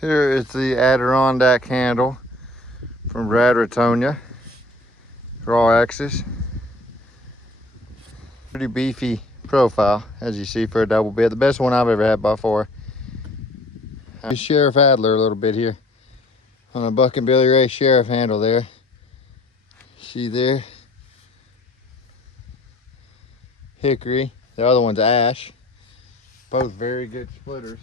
Here is the Adirondack handle from Brad Ratonia, raw axis. Pretty beefy profile, as you see, for a double bit. The best one I've ever had by far. Sheriff Adler a little bit here on a Buck and Billy Ray Sheriff handle there. See there? Hickory. The other one's ash. Both very good splitters.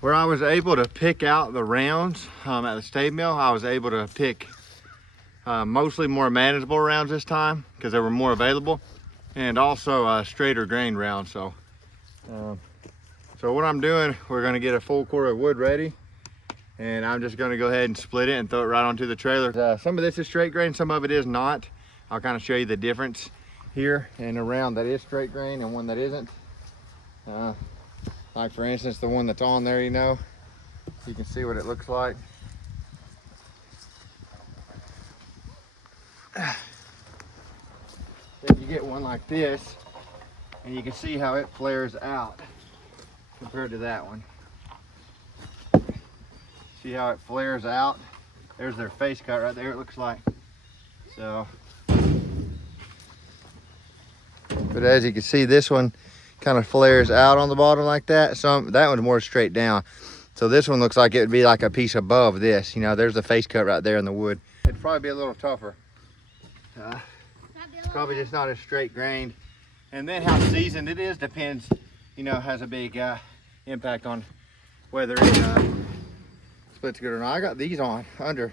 Where I was able to pick out the rounds at the stave mill, I was able to pick mostly more manageable rounds this time because they were more available, and also straighter grain rounds. So what I'm doing, we're gonna get a full core of wood ready, and I'm just gonna go ahead and split it and throw it right onto the trailer. Some of this is straight grain, some of it is not. I'll kind of show you the difference here in a round that is straight grain and one that isn't. Like for instance, the one that's on there, you can see what it looks like. If you get one like this, and you can see how it flares out compared to that one. See how it flares out? There's their face cut right there, it looks like. So, but as you can see, this one kind of flares out on the bottom like that. That one's more straight down. So this one looks like it would be like a piece above this. There's the face cut right there in the wood. It'd probably be a little tougher. Probably just not as straight grained. And then how seasoned it is depends, has a big impact on whether it splits good or not. I got these on under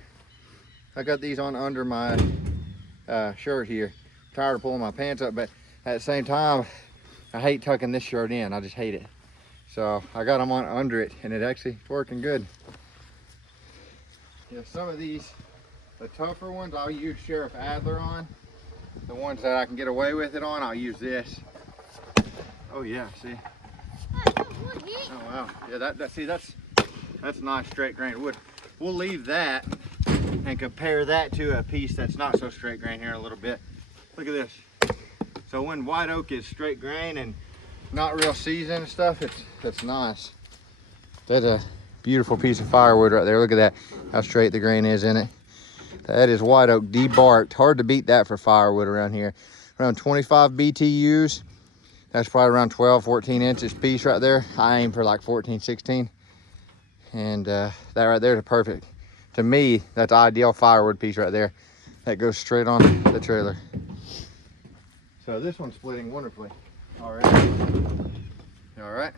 my shirt here. I'm tired of pulling my pants up, but at the same time, I hate tucking this shirt in. I just hate it. So I got them on under it, and it actually working good. Yeah, some of these, the tougher ones, I'll use Sheriff Adler on. The ones that I can get away with it on, I'll use this. Oh yeah, see? Oh wow, yeah, see, that's nice straight grain wood. We'll leave that and compare that to a piece that's not so straight grain here in a little bit. Look at this. So when white oak is straight grain and not real seasoned and stuff, that's nice. That's a beautiful piece of firewood right there. Look at that, how straight the grain is in it. That is white oak debarked. Hard to beat that for firewood around here. Around 25 BTUs. That's probably around 12, 14 inches piece right there. I aim for like 14, 16. And that right there is perfect. To me, that's ideal firewood piece right there. That goes straight on the trailer. So this one's splitting wonderfully already. All right.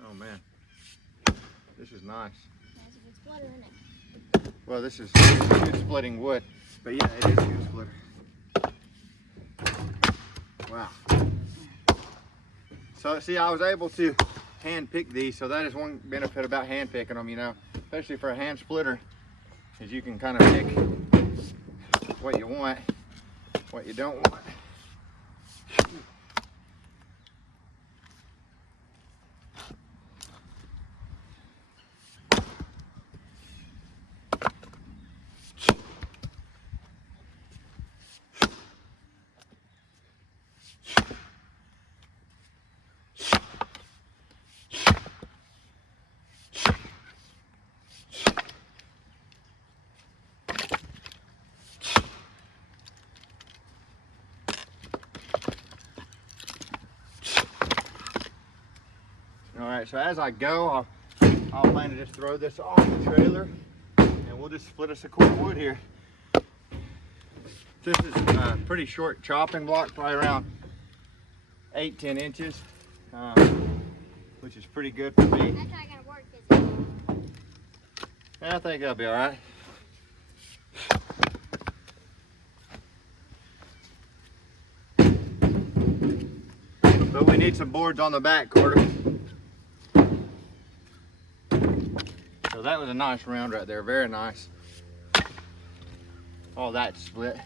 Oh man, this is nice. That's a good splitter, isn't it? Well, this is good splitting wood, but yeah, it is a good splitter. Wow. So see, I was able to hand pick these, so that is one benefit about hand picking them, especially for a hand splitter, is you can kind of pick what you want, what you don't want. All right, so as I go, I'll plan to just throw this on the trailer, and we'll just split us a core of wood here. This is a pretty short chopping block, probably around 8-10 inches, which is pretty good for me. That's not gonna work, is it? I think that'll be all right. But we need some boards on the back quarter. So that was a nice round right there, very nice. All that's split.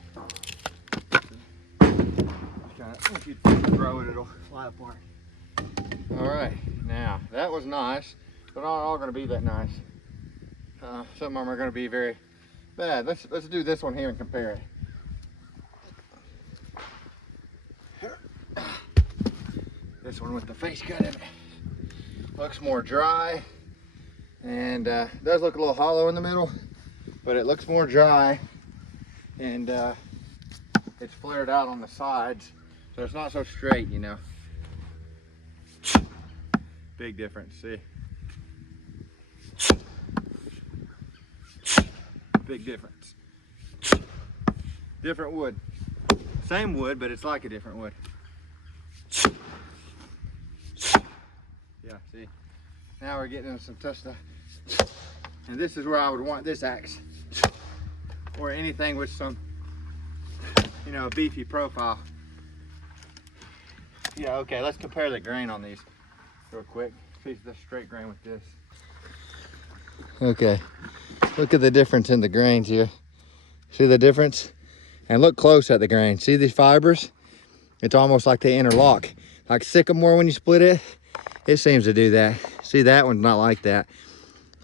If you throw it, it'll fly apart. All right, now that was nice, but not all going to be that nice. Some of them are going to be very bad. Let's do this one here and compare it. This one with the face cut in it. Looks more dry, and does look a little hollow in the middle, but it looks more dry, and it's flared out on the sides, so it's not so straight, you know. Big difference, see? Big difference. Different wood. Same wood, but it's like a different wood. Yeah, see? Now we're getting into some tough stuff. And this is where I would want this axe. Or anything with some, you know, beefy profile. Yeah, okay, let's compare the grain on these real quick. Piece the straight grain with this. Okay, look at the difference in the grains here. See the difference? And look close at the grain. See these fibers? It's almost like they interlock. Like sycamore, when you split it, it seems to do that. See, that one's not like that.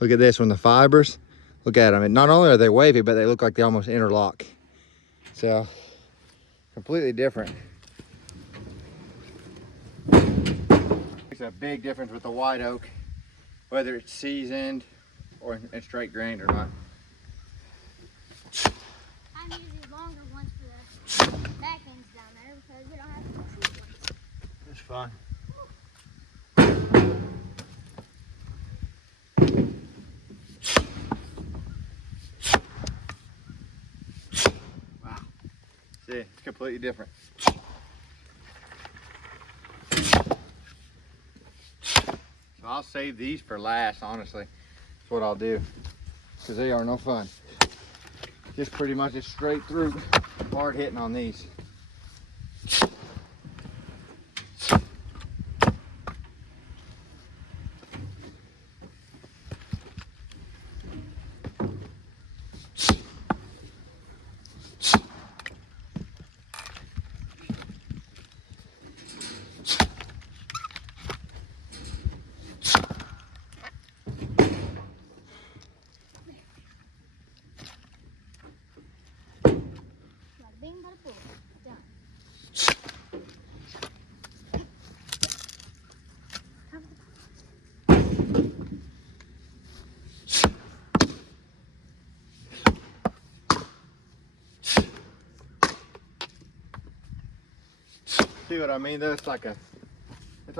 Look at this one, the fibers. Look at them. And not only are they wavy, but they look like they almost interlock. So, completely different. It's a big difference with the white oak, whether it's seasoned or it's straight grained or not. I'm using longer ones for the back ends down there because we don't have the short ones. That's fine. Wow. See, it's completely different. So I'll save these for last, honestly. That's what I'll do, because they are no fun. Just pretty much just straight through, hard hitting on these. Bing, bada, boom. Done. See what I mean? Though it's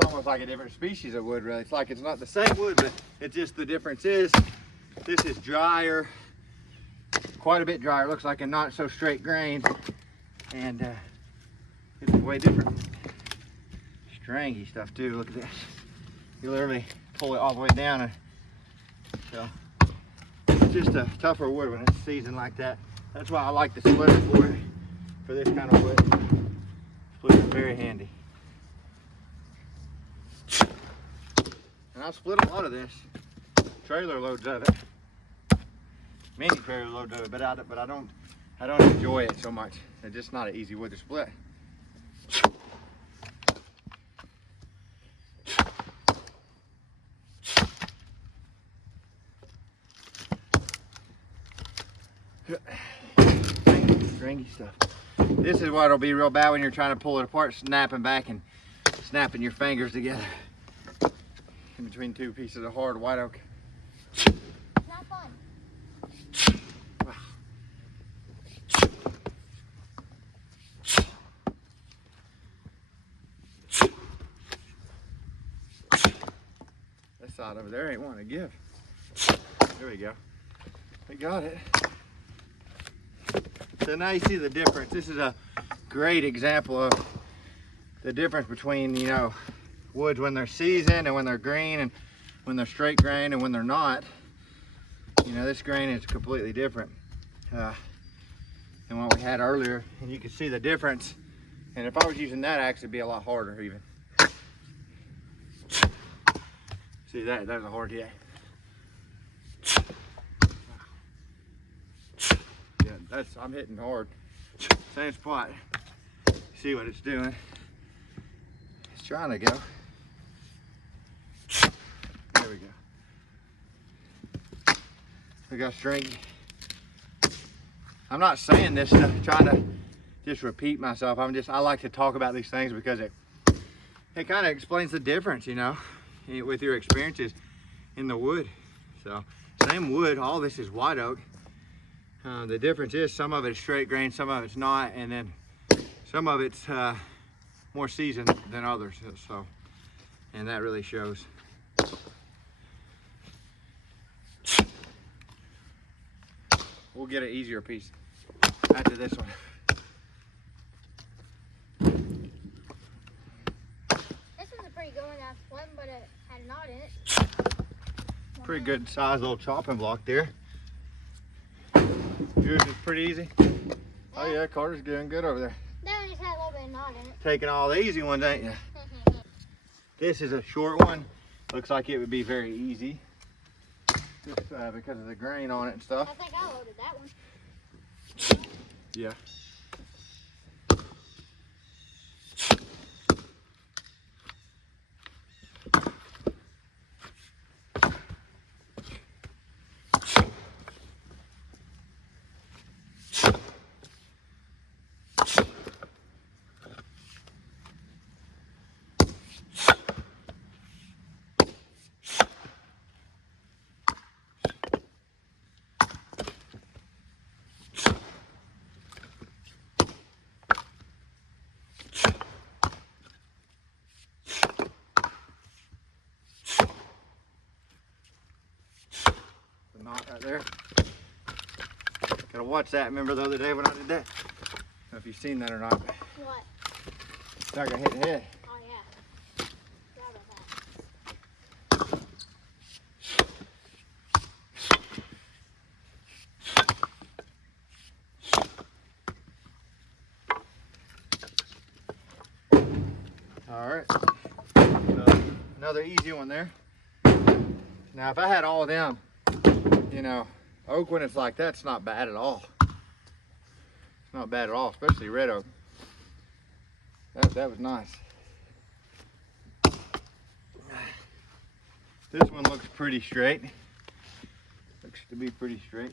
almost like a different species of wood, really. It's like it's not the same wood, but it's just the difference is this is drier, quite a bit drier. Looks like a not so straight grain, and it's way different. Stringy stuff too. Look at this. You literally pull it all the way down, and so it's just a tougher wood when it's seasoned like that. That's why I like the splitter for this kind of wood. Splitter is very handy. And I'll split a lot of this. Trailer loads of it. Mini trailer loads of it, but I don't enjoy it so much. It's just not an easy wood to split. Stringy stuff. This is what'll be real bad when you're trying to pull it apart, snapping back and snapping your fingers together in between two pieces of hard white oak. Not fun. Wow. That side over there ain't wanting to give. There we go. We got it. So now you see the difference. This is a great example of the difference between, you know, woods when they're seasoned and when they're green, and when they're straight grain and when they're not. You know, this grain is completely different than what we had earlier, and you can see the difference. And if I was using that axe, it'd be a lot harder even. See that? That was a hard hit. Yeah, I'm hitting hard. Same spot. See what it's doing. It's trying to go. There we go. We got stringy. I'm not saying this stuff, trying to just repeat myself. I like to talk about these things because it kind of explains the difference, you know, with your experiences in the wood. So same wood, all this is white oak. The difference is some of it's straight grain, some of it's not, and then some of it's more seasoned than others. So, and that really shows. We'll get an easier piece after this one. This was a pretty good one. I one, but it had a knot in it. Pretty good size little chopping block there. Yours is pretty easy. Oh yeah, Carter's doing good over there. That one just had a little bit of knot in it. Taking all the easy ones, ain't you? This is a short one. Looks like it would be very easy. Just because of the grain on it and stuff. I think I loaded that one. Yeah. Knot right there. Gotta watch that. Remember the other day when I did that? I don't know if you've seen that or not. What? I got hit in the head. Oh yeah. Forgot about that. All right. Another easy one there. Now, if I had all of them, you know, oak when it's like that, it's not bad at all. It's not bad at all, especially red oak. That was nice. This one looks pretty straight. Looks to be pretty straight.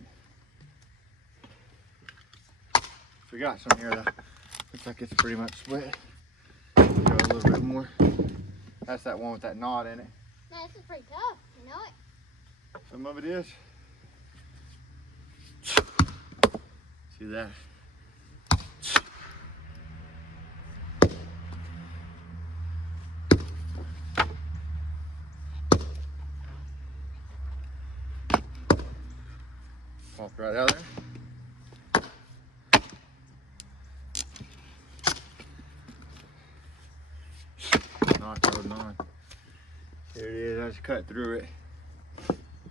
Forgot some here though. Looks like it's pretty much split. Go a little bit more. That's that one with that knot in it. Man, this is pretty tough, you know it? Some of it is. See that? Popped right out there. Not holding on. There it is, I just cut through it.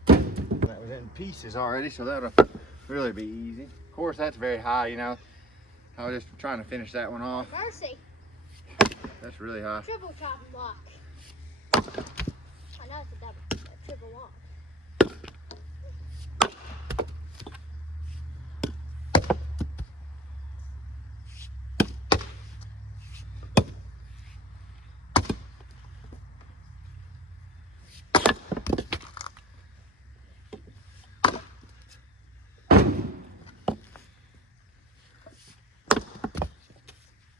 That was in pieces already, so that'll really be easy. Of course, that's very high, you know. I was just trying to finish that one off. Mercy. That's really high. Triple chopping block. I know it's a double, a triple block.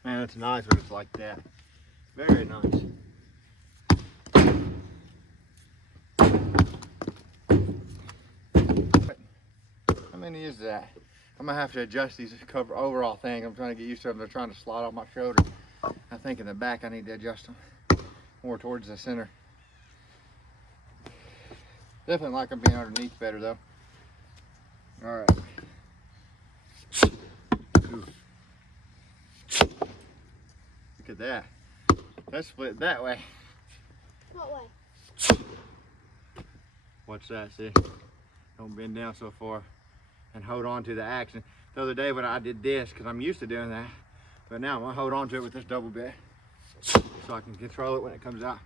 Man, it's nice when it's like that. Very nice. How many is that? I'm gonna have to adjust these cover overall thing. I'm trying to get used to them. They're trying to slide off my shoulder. I think in the back I need to adjust them more towards the center. Definitely like them being underneath better though. All right. Ooh. Look at that. That's split that way. What way? Watch that, see? Don't bend down so far and hold on to the action. The other day when I did this, because I'm used to doing that, but now I'm gonna hold on to it with this double bit so I can control it when it comes out.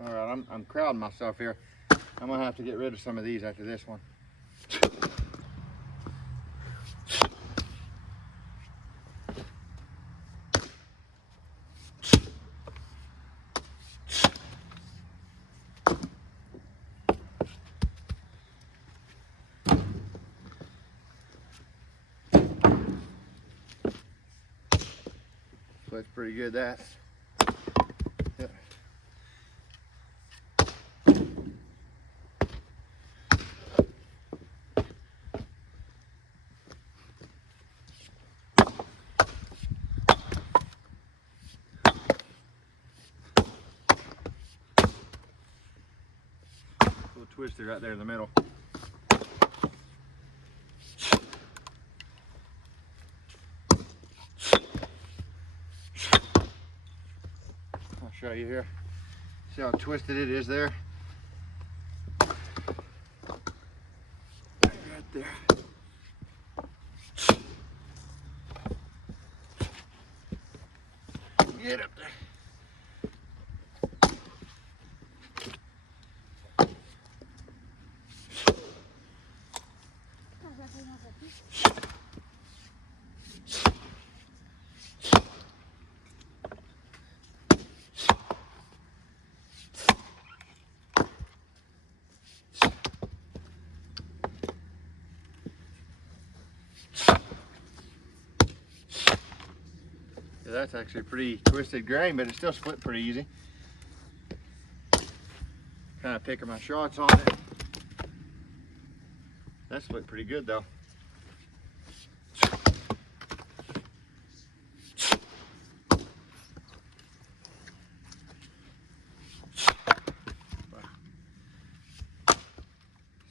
All right, I'm crowding myself here. I'm gonna have to get rid of some of these after this one. splits pretty good, that. Yep. Little twisted right there in the middle. I'll show you here. See how twisted it is there? Right there. Get up there. Yeah, that's actually a pretty twisted grain, but it still split pretty easy. Kind of picking my shots on it. That split pretty good though.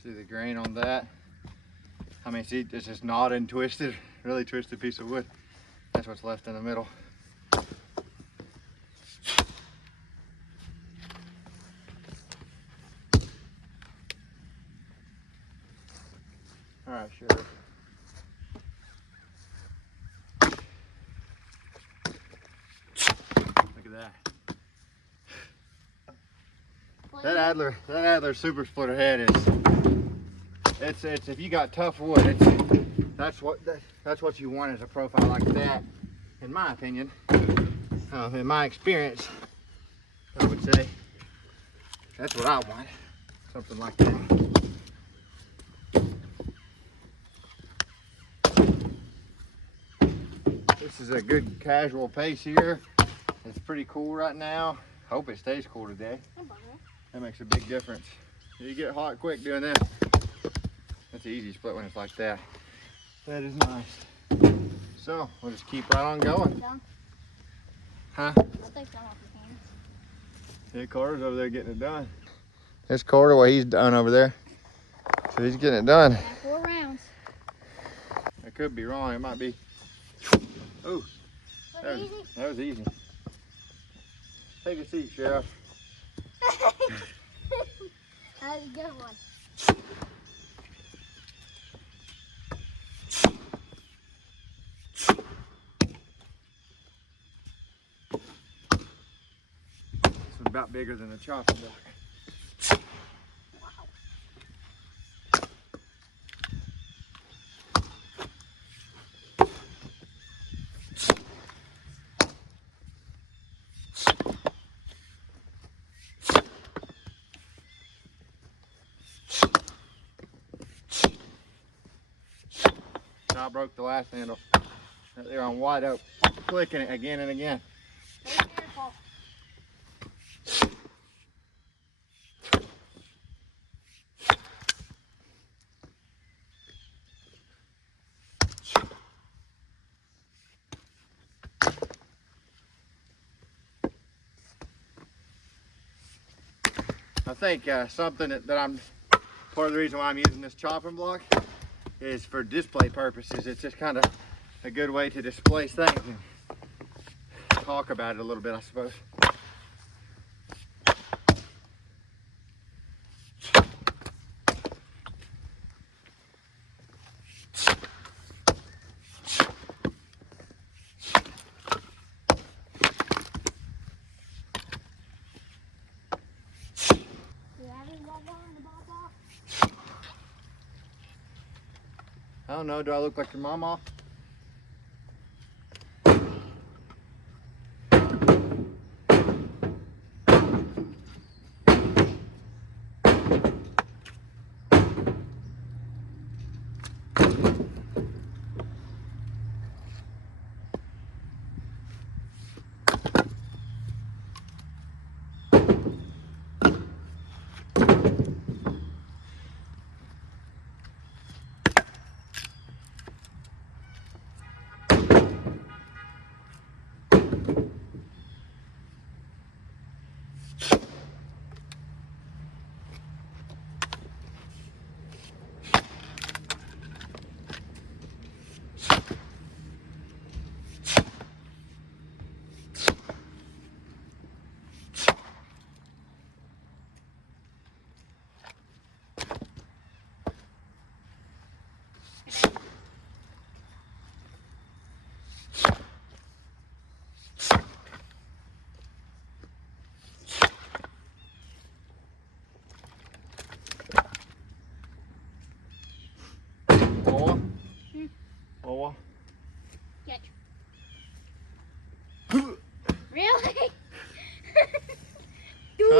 See the grain on that? I mean, see, it's just knotted and twisted, really twisted piece of wood. That's what's left in the middle. All right, Sheriff. Look at that. That Adler super splitter head is, it's if you got tough wood, that's what you want as a profile like that, in my opinion. In my experience, I would say that's what I want, something like that. This is a good casual pace here. It's pretty cool right now. Hope it stays cool today. That makes a big difference. You get hot quick doing this. That's an easy split when it's like that. That is nice. So we'll just keep right on going. Huh? I'll take some off your hands. Yeah, Carter's over there getting it done. There's Carter, what he's done over there. So he's getting it done. 4 rounds. I could be wrong. It might be. Oh, that was easy. Take a seat, Sheriff. That was a good one. This one's about bigger than the chopping block. I broke the last handle. They're on wide open, clicking it again and again. Be careful. I think something that I'm, part of the reason why I'm using this chopping block is for display purposes. It's just kind of a good way to display things and talk about it a little bit, I suppose. I don't know, do I look like your mama?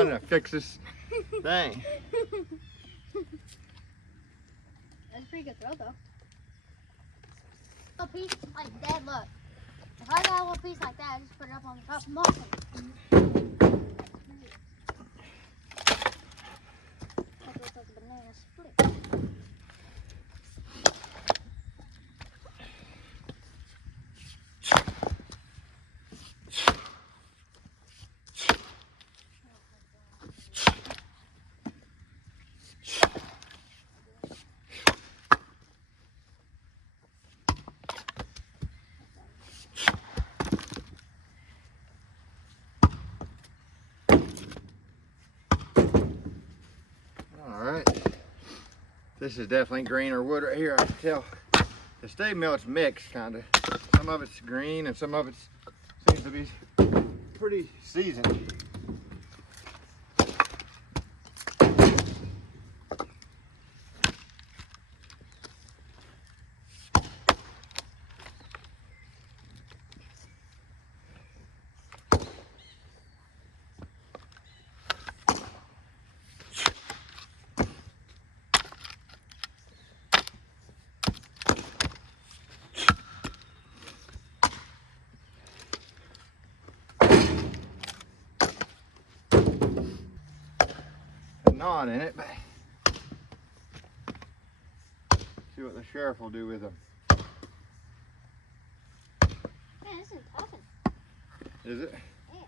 running to fix this thing. That's a pretty good throw though. A piece like that, look. If I got a little piece like that, I just put it up on the top of the muffin. That looks like a banana split. This is definitely greener wood right here, I can tell. The stay melt's mixed, kind of. Some of it's green and some of it seems to be pretty seasoned. Knot in it, but see what the sheriff will do with them. Man, this is tough. Is it? Yeah.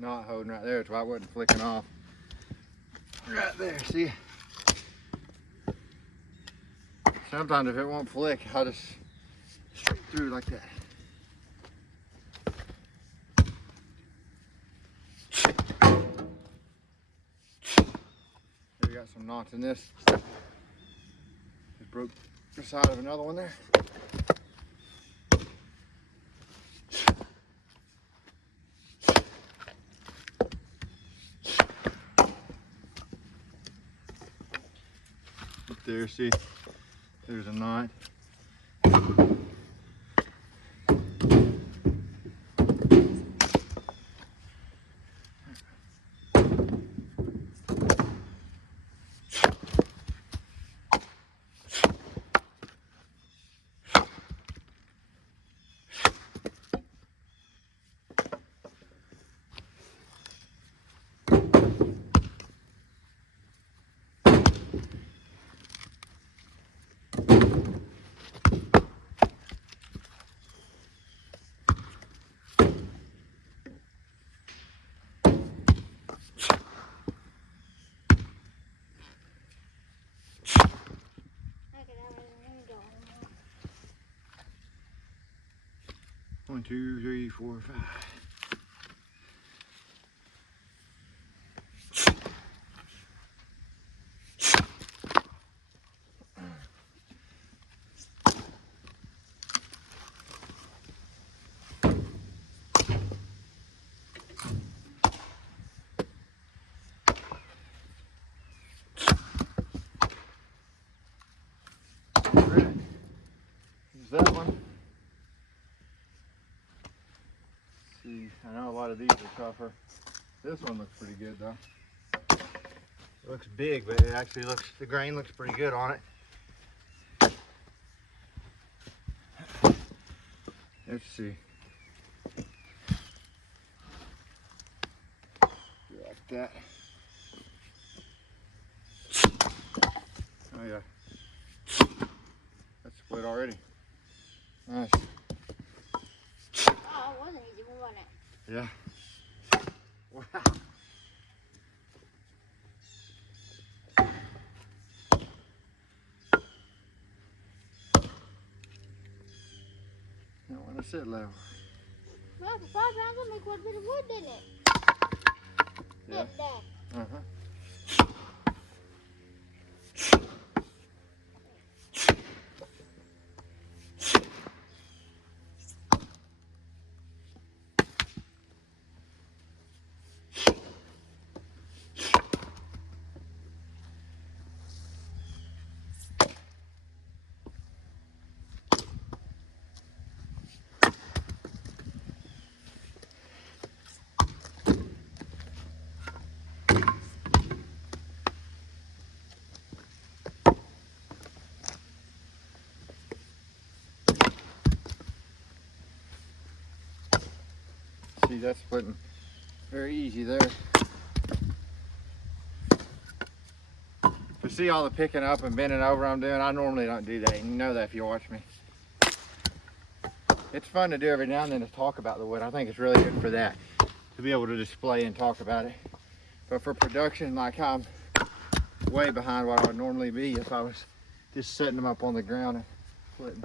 Knot holding right there, it's why it wasn't flicking off. Right there, see? Sometimes if it won't flick, I'll just straight through like that. We got some knots in this. Just broke the side of another one there. Up there, see, there's a knot. One, two, three, four, five. There's that one. See, I know a lot of these are tougher. This one looks pretty good though. It looks big, but it actually looks, the grain looks pretty good on it. Let's see. Do like that. Oh yeah. That's split already. Nice. Oh, it wasn't easy, wasn't it? Yeah. Wow. Don't want to sit low. Well, for 5 pounds, I'll make quite a bit of wood, didn't it? Yeah. Dad. Uh-huh. See, that's splitting very easy there. But see all the picking up and bending over I'm doing? I normally don't do that. You know that if you watch me. It's fun to do every now and then to talk about the wood. I think it's really good for that, to be able to display and talk about it. But for production, like I'm way behind what I would normally be if I was just setting them up on the ground and splitting.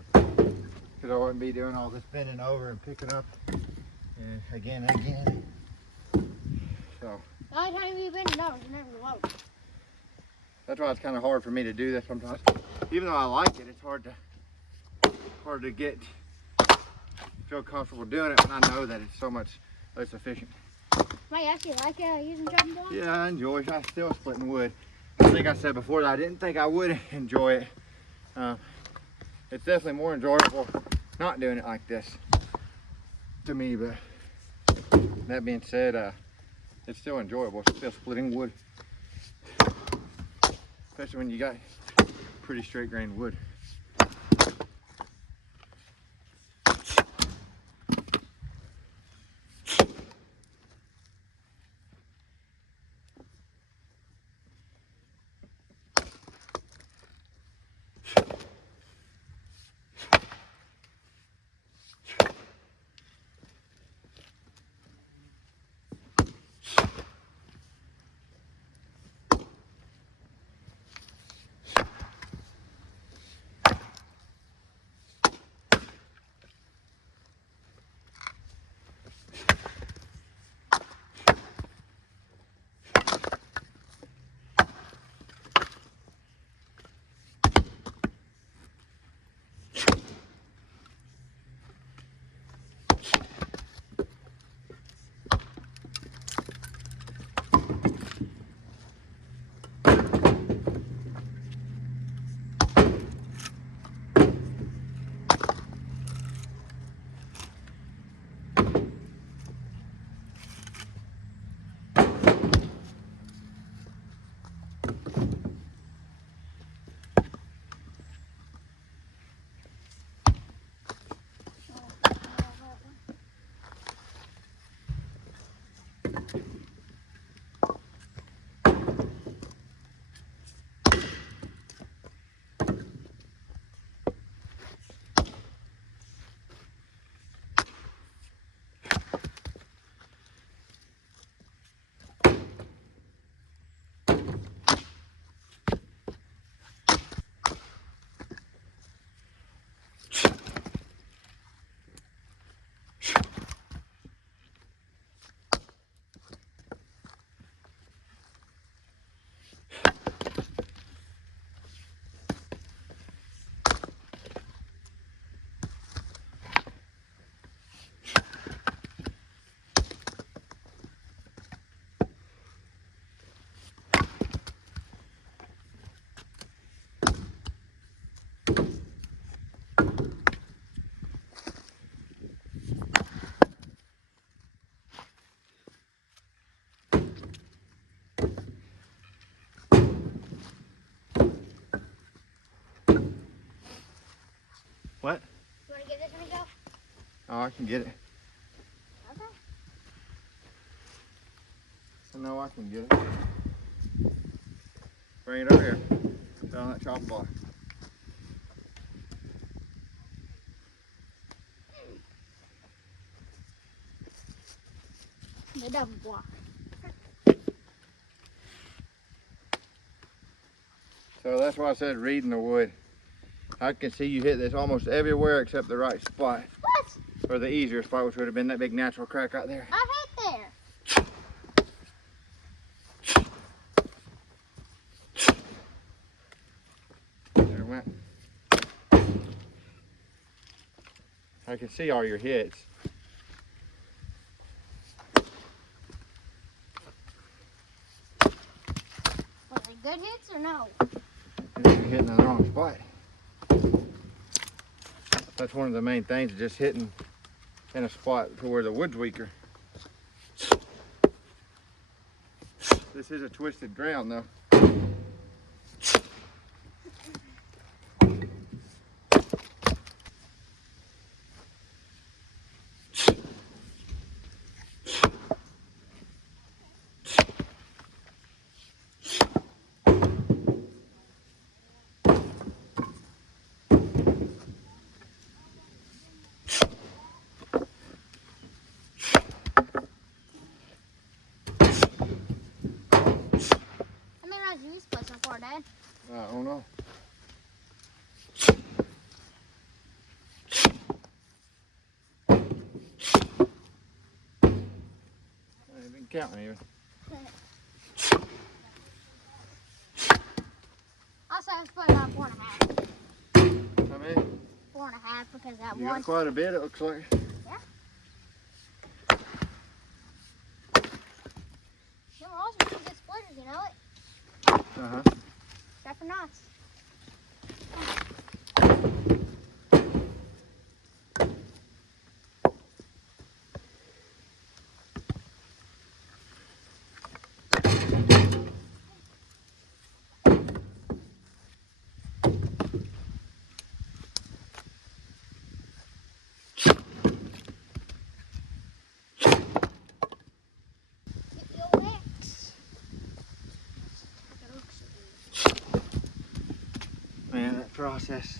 Because I wouldn't be doing all this bending over and picking up and again and again. So the only time you bend it over is whenever you load. That's why it's kind of hard for me to do this sometimes. Even though I like it, it's hard to get feel comfortable doing it when I know that it's so much less efficient. Might actually like using chopping block? Yeah, I enjoy it. I still splitting wood. I think I said before that I didn't think I would enjoy it. It's definitely more enjoyable not doing it like this to me, but that being said, it's still enjoyable. It's still splitting wood, especially when you got pretty straight grained wood. What? You want to give this one a go? Oh, I can get it. Okay. I know I can get it. Bring it over here. Put it on that chopping block. The double block. So that's why I said reading the wood. I can see you hit this almost everywhere except the right spot. What? Or the easier spot, which would have been that big natural crack right there. I hit there. There it went. I can see all your hits. Was it good hits or no? You're hitting in the wrong spot. That's one of the main things, just hitting in a spot to where the wood's weaker. This is a twisted ground though. so far, Dad? I don't know. I ain't been counting even. I'll say it's probably about 4.5. How many? 4.5 because that You one. got quite a bit, it looks like. Yeah. Them are also pretty good splitters, you know it? Uh-huh. Except for knots. Get your axe. Man, that process.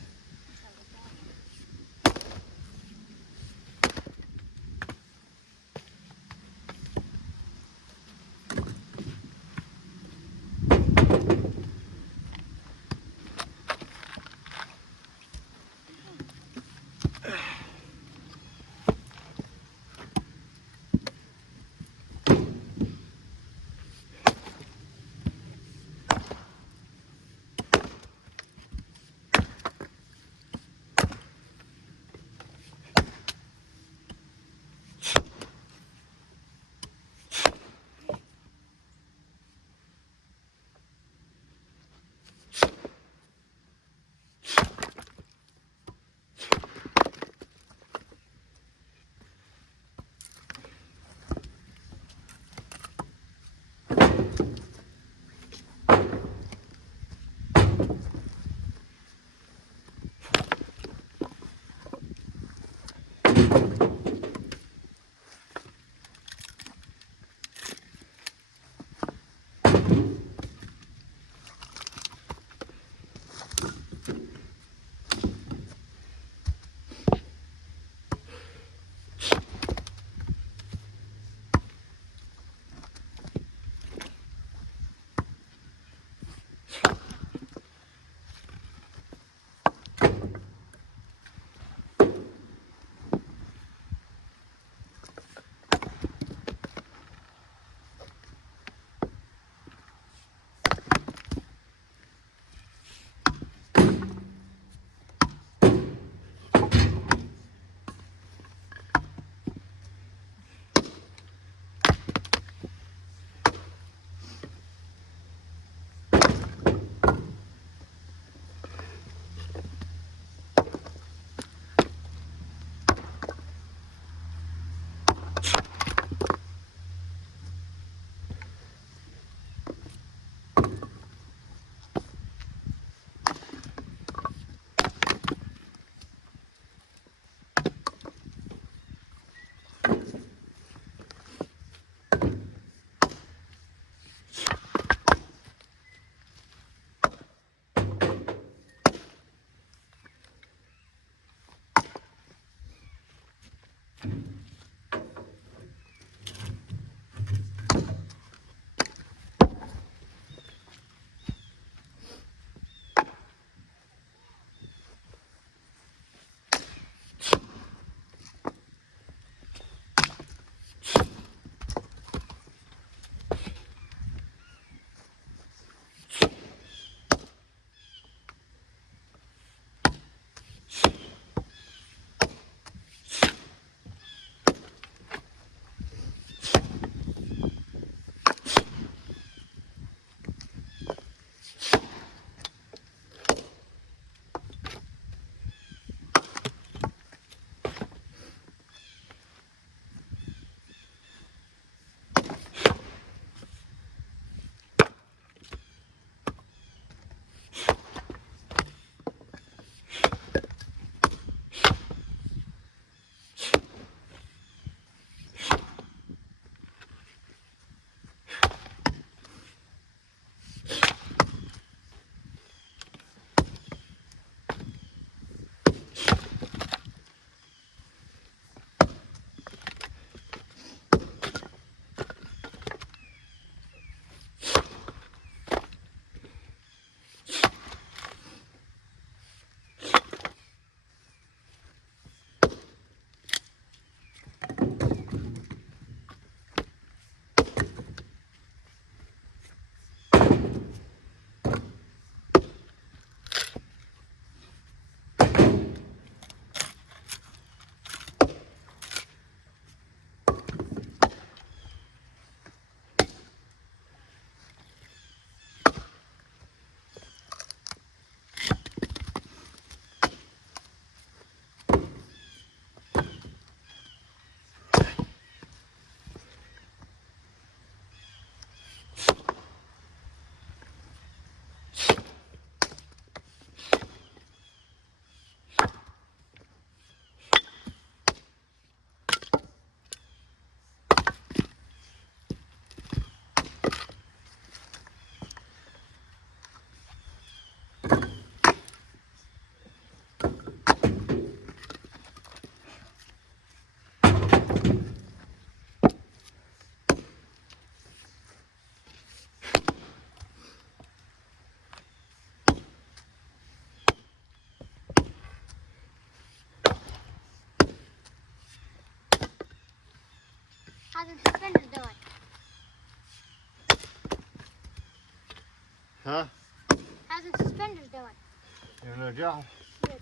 Doing another job. Good.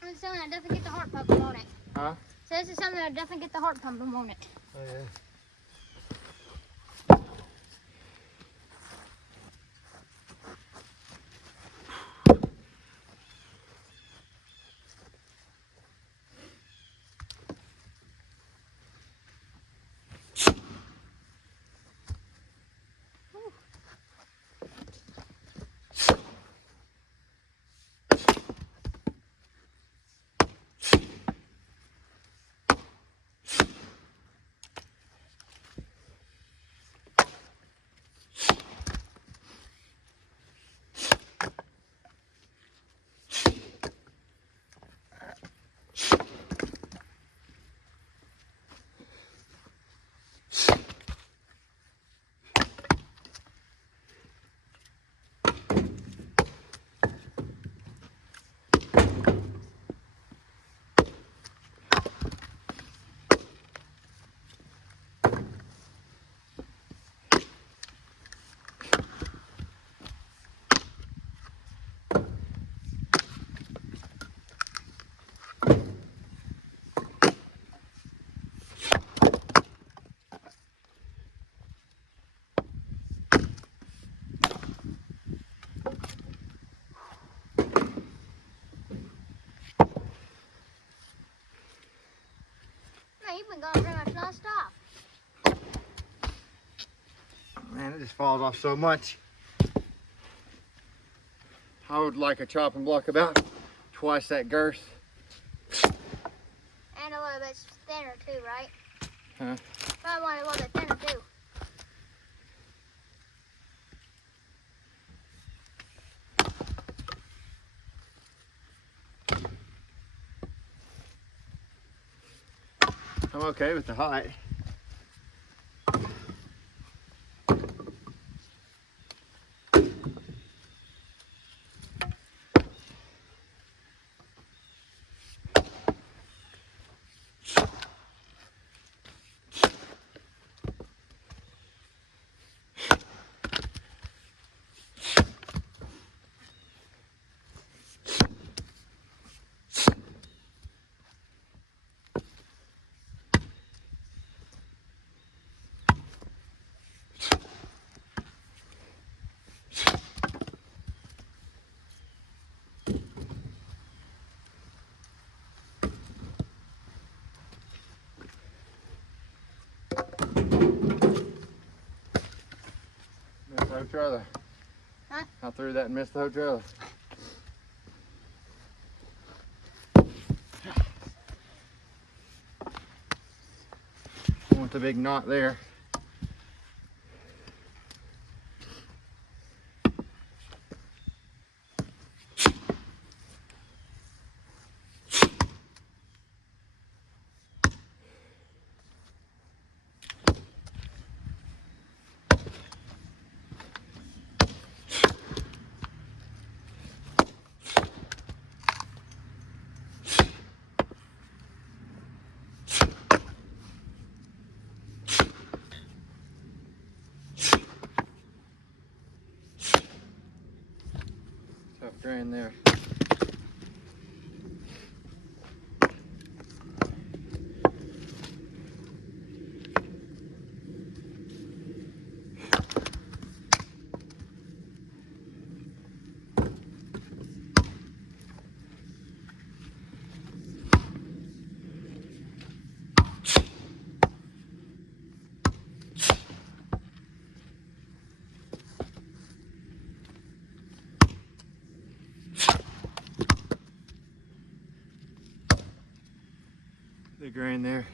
This is something that doesn't get the heart pumping on it. Huh? So this is something that doesn't get the heart pumping on it. Oh yeah. Man, you've been going pretty much non-stop. Man, it just falls off so much. I would like a chopping block about twice that girth. And a little bit thinner too, right? Huh? Probably want a little bit thinner too. I'm okay with the height. Missed the whole trailer. Huh? I threw that and missed the whole trailer. I want the big knot there. Tough grain there. The grain there.